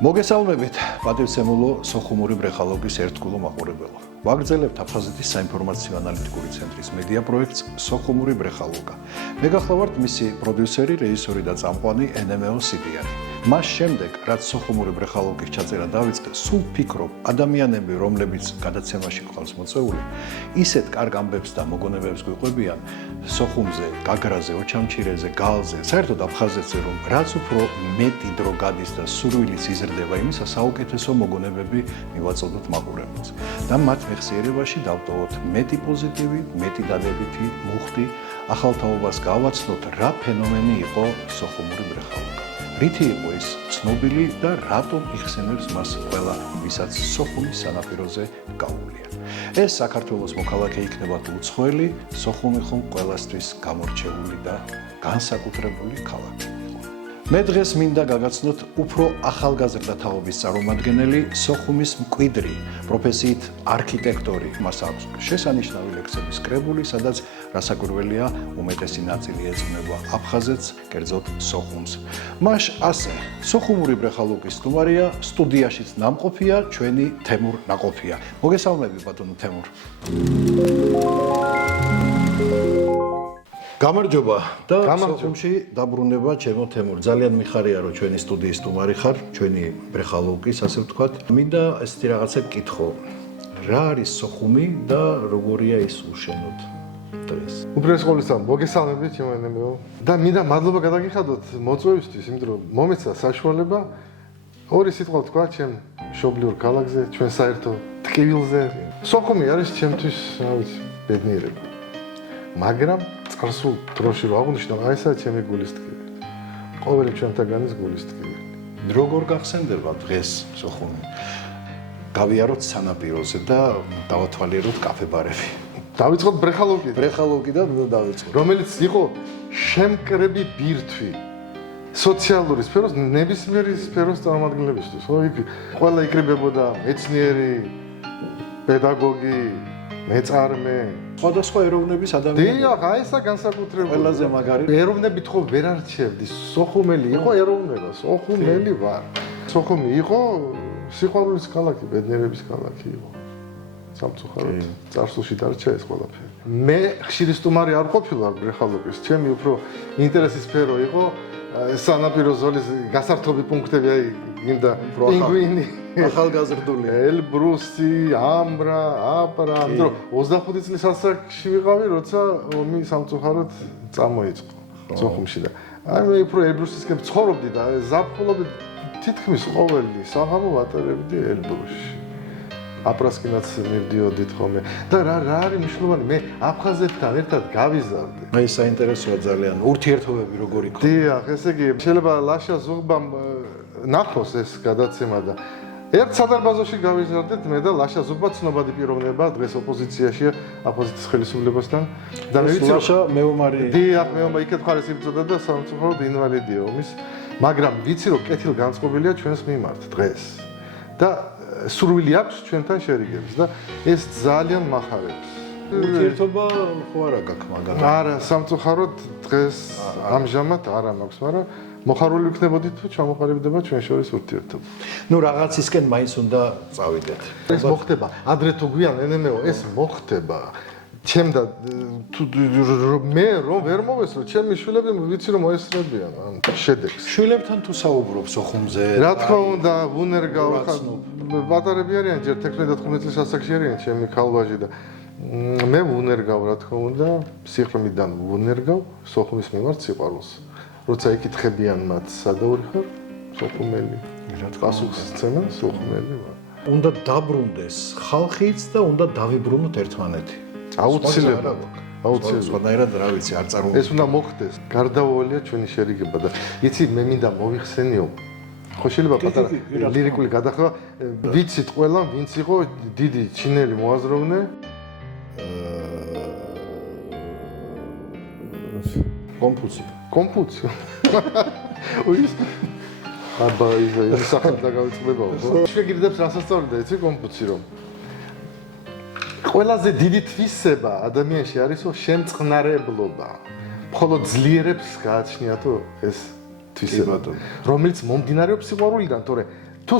მოგესალმებით, პატივცემულო სოხუმური ბრეხალობის ერთგულო მაყურებელო. ვაგრძელებთ აფხაზეთის საინფორმაციო ანალიტიკური ცენტრის მედია პროექტს სოხუმური ბრეხალობა. მე გახლავართ მისი პროდიუსერი, რეჟისორი და წამყვანი NMO სიდიანი. მას შემდეგ, რაც სოხუმური ბრეხალობის ჩაწერა დაიწყეს, სულ ფიქრობ, ადამიანები, რომლებიც გადაცემაში ყავს მოწეული, ისეთ კარგ ამბებს და მოგონებებს გვიყვებიან სოხუმზე, გაგრაზე, ოჩამჩირეზე, გალზე, საერთოდ აფხაზეთზე, რომ რაც უფრო მეტი დრო გადის და სურვილიც იზრდება იმისა, საუკეთესო მოგონებები მივაწოდოთ მაყურებელს. და მათ მეხსიერებაში დავტოვოთ მეტი პოზიტივი, მეტი დადებითი მუხტი, ახალ თაობას გავაცნოთ, რა ფენომენი იყო სოხუმური ბრეხალობა. რითი იყო ის ცნობილი და რატომ იხსენებს მას ყველა, ვისაც სოხუმის სანაპიროზე გაუვლია. ეს საქართველოს მოქალაქე იქნება თუ უცხოელი, სოხუმი ხომ ყველასთვის გამორჩეული და განსაკუთრებული ქალაქი. მე დღეს მინდა გაგაცნოთ უფრო ახალგაზრდა თაობის წარმომადგენელი, სოხუმის მკვიდრი, პროფესიით არქიტექტორი, მას აქვს შესანიშნავი ლექსების კრებული, სადაც რასაკვირველია, უმეტესი ნაწილი ეძღვნება აფხაზეთს, კერძოდ სოხუმს. მას ასე, სოხუმური ბრეხალობის სტუმარია, სტუდიაშიც ნამყოფია, ჩვენი თემურ ნაყოფია. მოგესალმები, ბატონო თემურ. გამარჯობა და სოხუმში დაბრუნება ჩემო თემურ. ძალიან მიხარია რომ ჩვენი სტუდიის სტუმარი ხარ, ჩვენი ბრეხალობის, ასე ვთქვათ. მინდა ესეთი რაღაცა გკითხო. რა არის სოხუმი და როგორია ის უშენოდ დღეს? უპირველეს ყოვლისა, მოგესალმებით ჩემო NMO. და მინდა მადლობა გადაგიხადოთ მოწვევისთვის, იმიტომ რომ მომეცა საშუალება ორი სიტყვა ვთქვა ჩემ მშობლიურ ქალაქზე, ჩვენ საერთო ტკივილზე. სოხუმი არის ჩემთვის, რა ვიცი, ბედნიერება. მაგრამ წარსულ დროში რო აღნიშნო, აი ესაა ჩემი გულის ტკივილი. ყოველი ჩვენთაგანის გულის ტკივილი. როგორ გახსენდება დღეს სოხუმი? გავიაროთ სანაპიროზე და დავათვალიეროთ კაფე-ბარები. დავიწყოთ ბრეხალობკით. ბრეხალობკიდან დავიწყოთ. რომელიც იყო შემკრები ბირთვი სოციალური სფეროს, ნებისმიერი სფეროს წარმომადგენლებისთვის. იქ ყველა იკრიბებოდა მეცნიერი, პედაგოგი, მეწარმე, სხვადასხვა ეროვნების ადამიანები. დიახ, აი ესა განსაკუთრებული. ყველაზე მაგარი. ეროვნებით ხო ვერ არჩევდი. სოხუმელი იყო ეროვნება, სოხუმელი ვარ. სოხუმი იყო სიყვარულის ქალაქი, ბედნიერების ქალაქი იყო. სამწუხაროდ წარსულში დარჩა ეს ყველაფერი. მე ხშირი სტუმარი არ ყოფილვარ ბრეხალობის. ჩემი უფრო ინტერესის სფერო იყო სანაპირო ზოლის გასართობი პუნქტები, აი გინდა პინგვინი, ახალგაზრდული, ელბრუსი, ამბრა, აპრა, ამიტომ 25 წლის ასაკში ვიყავი, როცა ომი სამწუხაროდ წამოიწყო სოხუმში და აი მე უფრო ელბრუსისკენ ცხოვრობდი და ზაფხულობით თითქმის ყოველი საღამო ვატარებდი ელბრუსში. აპრასკინაც მივდიოდით ხოლმე და რა არის მნიშვნელოვანი, მე აფხაზეთთან ერთად გავიზარდე. აი საინტერესოა ძალიან ურთიერთობები როგორი ქონდა. დიახ, ესე იგი შეიძლება ლაშა ზუღბამ ნახოს ეს გადაცემა და ერთ სადარბაზოში გავიზარდეთ მე და ლაშა ზუღბა ცნობადი პიროვნება, დღეს ოპოზიციაშია აფხაზეთის ხელისუფლებასთან და მე ვიცი ლაშა მეომარი. დიახ, მეომარი იქეთ მხარეს იბრძოდა და სამწუხაროდ ინვალიდია ომის, მაგრამ ვიცი რომ კეთილგანწყობილია ჩვენს მიმართ დღეს და სურვილი აქვს ჩვენთან შერიგების და ეს ძალიან მახარებს. ურთიერთობა ხო არა გაქვს მაგალითად? არა, სამწუხაროდ დღეს ამჟამად არა მაქვს, მაგრამ მოხარული ვიქნებოდით თუ ჩამოყალიბდება ჩვენ შორის ურთიერთობა. ნუ რაღაცისკენ მაინც უნდა წავიდეთ. ეს მოხდება, ადრე თუ გვიან NMO, ეს მოხდება. ჩემ და მე რომ ვერ მოვესწრო, ჩემი შვილები ვიცი რომ მოესწრებიან ამ შედეგს. შვილებთან თუ საუბრობ სოხუმზე? რა თქმა უნდა, ვუნერგავ, პატარები არიან, ჯერ 15-15 წლის ასაკში არიან ჩემი ქალბაჟი და მე ვუნერგავ, რა თქმა უნდა, სიღრმიდან ვუნერგავ სოხუმის მიმართ სიყვარულს. როცა ეკითხებიან მათ, სადაური ხარ? სოხუმელი. პასუხს სცემენ, სოხუმელი ვარ. უნდა დაბრუნდეს ხალხიც და უნდა დავიბრუნოთ ერთმანეთი. აუცილებლად. აუცილებლად. სხვანაირად რა ვიცი, არ წარმოუდგენლია. ეს უნდა მოხდეს. გარდაუვალია ჩვენი შერიგება და იცი მე მინდა მოვიხსენიო. ხო შეიძლება პატარა ლირიკული გადახრა, ვიცით ყველა, ვინც იყო დიდი ჩინელი მოაზროვნე? კონფუცი. კონფუცი. უის აბა ის სახელად დაგავიწყდებაო, ხო? შეგირდებს რასაც სწავლობდა, იცი კონფუცი რომ ყველაზე დიდი თვისება ადამიანში არის შემწყნარებლობა. მხოლოდ ძლიერებს გააჩნიათო ეს თვისება, რომელიც მომდინარეობს სიყვარულიდან, თორე თუ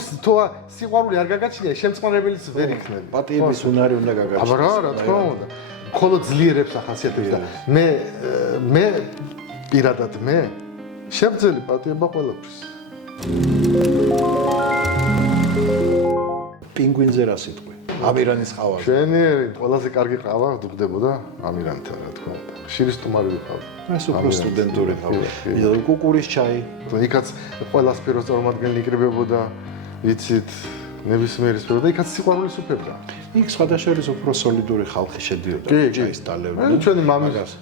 სიყვარული არ გაგაჩნია, შემწყნარებელიც ვერ იქნები. პატიების უნარი უნდა გაგაჩნდეს. აბა რა თქმა უნდა. მხოლოდ ძლიერებს ახასიათებს და მე პირადად მე შევძელი პატიება ყველაფრის. პინგვინზე რა სიტყვი? ამირანის ყავა. შენიერი ყველაზე კარგი ყავა გდებოდა ამირანთან, რა თქმა უნდა. შირის სტუმარი ვიყავ. ეს უფრო სტუდენტური ყავა. კუკურის ჩაი. იქაც ყველა სფეროს წარმომადგენელი იკრიბებოდა, ვიცით, ნებისმიერი სფერო და იქაც სიყვარულის უფებდა. იქ სხვადასხვა უფრო სოლიდური ხალხი შედიოდა. ჩაის დალევი. ჩვენი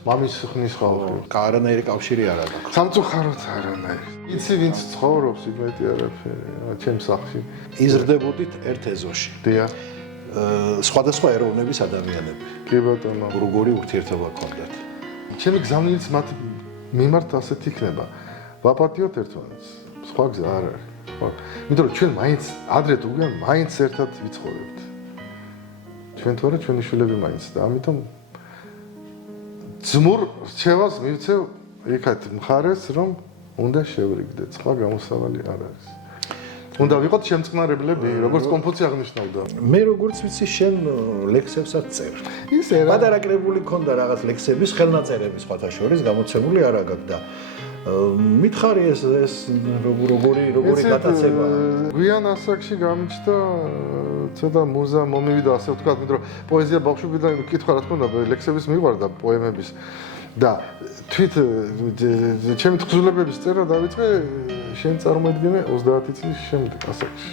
მამის ხნის ხალხი. არანაირი კავშირი არ აქვს. სამწუხაროდ არანაირი. იცი ვინც ცხოვრობს იმეთი არაფერი, ჩემს სახლში. იზრდებოდით ერთ ეზოში. დიახ. სხვადასხვა ეროვნების ადამიანები. კი ბატონო. როგორი ურთიერთობა გქონდათ? ჩემი გზავნილიც მათ მიმართ ასეთ იქნება. ვაპატიოთ ერთმანეთს. სხვა გზა არ არის. ხო. იმიტომ რომ ჩვენ მაინც ადრე თუ გვიან მაინც ერთად ვიცხოვრებთ. ჩვენ თორე ჩვენი შვილები მაინც და ამიტომ ძმურ რჩევას მივცევ იქათ მხარეს რომ უნდა შევრიგდეთ. სხვა გამოსავალი არ არის. უნდა ვიყოთ შემწყნარებლები, როგორც კონფუცი აღნიშნავდა. მე როგორც ვიცი, შენ ლექსებსაც წერ. ისე რა. პატარა კრებული ქონდა რაღაც ლექსების, ხელნაწერების სხვათა შორის გამოცემული არა გაქვს და მითხარი ეს როგორი გატაცება. გვიან ასაკში გამიჩნდა ცოტა მუზა მომივიდა ასე ვთქვათ, იმიტომ რომ პოეზია ბავშვობიდან კითხვა რა თქმა უნდა, ლექსების მიყვარდა პოემების და თვით ჩემი თხზულებების წერა დავიწყე შენ წარმოედგინე 30 წლის შემდეგ ასაკში.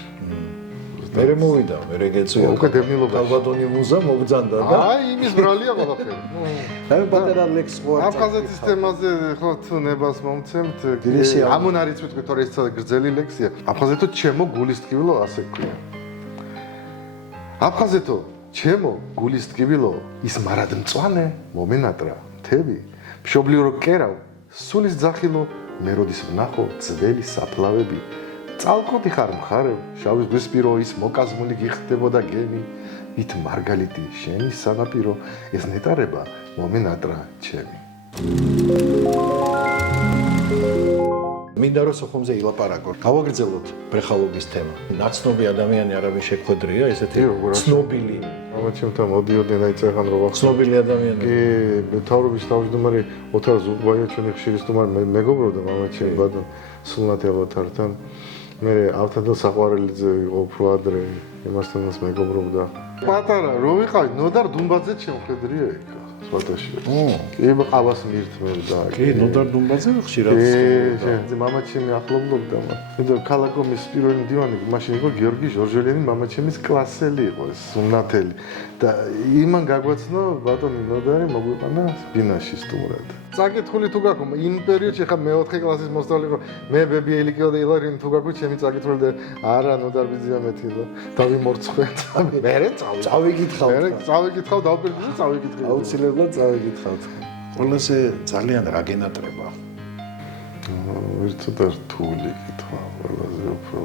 მე მოვიდა, მე გეწვია. უკვე დევნილობაში. კალბატონი მუზა მოგძანდა და აი იმის ბრალია ყველაფერი. და პატარა ლექს ყوار. აფხაზეთის თემაზე ხო თუ ნებას მომცემთ, ამონ არის ვიტყვი, თორე ეს გრძელი ლექსია. აფხაზეთო ჩემო გულის ტკივილო ასე ქვია. აფხაზეთო ჩემო გულის ტკივილო ის მარად მწვანე მომენატრა მთები. მშობლიო კერავ სულის ძახილო მე როდის ვნახო ძველი საფლავები. წალკოთი ხარ მხარევ შავი ზღვისპირო ის მოკაზმული გიხდებოდა გემი ით მარგალიტი შენი სანაპირო ეს ნეტარება მომენატრა ჩემი. მინდა რომ სოხუმზე ილაპარაკო. გავაგრძელოთ ბრეხალობის თემა. ნაცნობი ადამიანი არავინ შეხვედრია, ესეთი ცნობილი. მამაჩემთან მოდიოდნენ აი წეგან რო ვახსოვ. ცნობილი ადამიანი. კი, მთავრობის თავმჯდომარე ოთარ ზუგბაია ჩვენი ხშირი სტუმარი მეგობრობდა მამაჩემ ბატონ სულნათელ ოთართან. მე ავთანდა საყვარელიძე იყო უფრო ადრე იმასთანაც მეგობრობდა. პატარა რო ვიყავით ნოდარ დუმბაძე შემხედრია იქ სვათაში. კი ყავას მირთმევდა. კი ნოდარ დუმბაძე ხშირად კი მამაჩემი ახლობლობდა მას. იმიტომ ქალაქომის პირველი მდივანი მაშინ იყო გიორგი ჟორჟელიანი მამაჩემის კლასელი იყო ეს სულნათელი და იმან გაგვაცნო ბატონი ნოდარი მოგვიყანა ბინაში სტუმრად. წაკითხული თუ გაქვს იმ პერიოდში ხა მე-4 კლასის მოსწავლე იყო მე ბები ელიკიო და ილარინ თუ გაქვს ჩემი წაკითხული და არა ნოდარ ბიძია მეთქი და დავიმორცხეთ. მერე წავიკითხავ. მერე წავიკითხავ დავპირდი და წავიკითხე. აუცილებლად წავიკითხავთ. ყველაზე ძალიან რა გენატრება? ვერცად რთული კითხვა, ყველაზე უფრო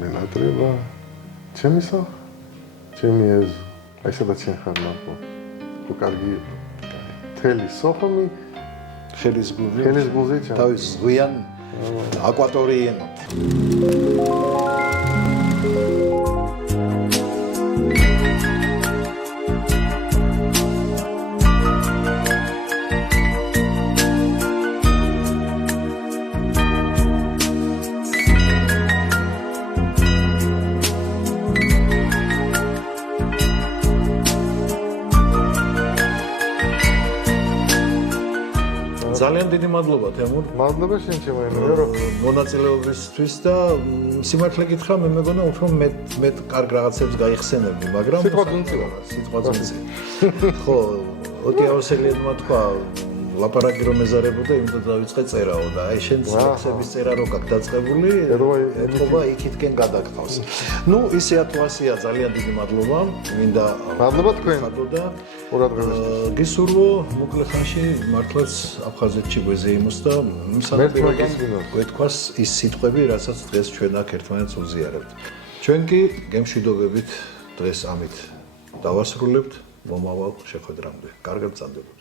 მენატრება. ჩემისა? ჩემი ეს აი სადაც შენ ხარ ნახო. ხო კარგი თელი სოხუმი ხელის გულზე თავის ზღვიან აკვატორიენოთ. ძალიან დიდი მადლობა თემურ. მადლობა შენ ჩემო რომ მონაწილეობისთვის და სიმართლე გითხრა მე მეგონა უფრო მეტ კარგ რაღაცებს გაიხსენებდი, მაგრამ სიტყვა ძუნწი. ხო, ოტიაოსელიენმა თქვა ლაპარაკი რომ ეზარებოდა, იმდენ დავიწყე წერაო და აი შენ ლექსების წერა რო გაქვს დაწყებული, ეთქობა იქითკენ გადაგყავს. ნუ ისეა თუ ასეა, ძალიან დიდი მადლობა. მინდა მადლობა თქვენ და ყურადღებისთვის. გისურვო მოკლე ხანში მართლაც აფხაზეთში გვეზეიმოს და გვეთქვას ის სიტყვები, რასაც დღეს ჩვენ აქ ერთმანეთს უზიარებთ. ჩვენ კი გემშვიდობებით დღეს ამით დავასრულებთ. მომავალ შეხვედრამდე. კარგად გრძანდებოდეთ.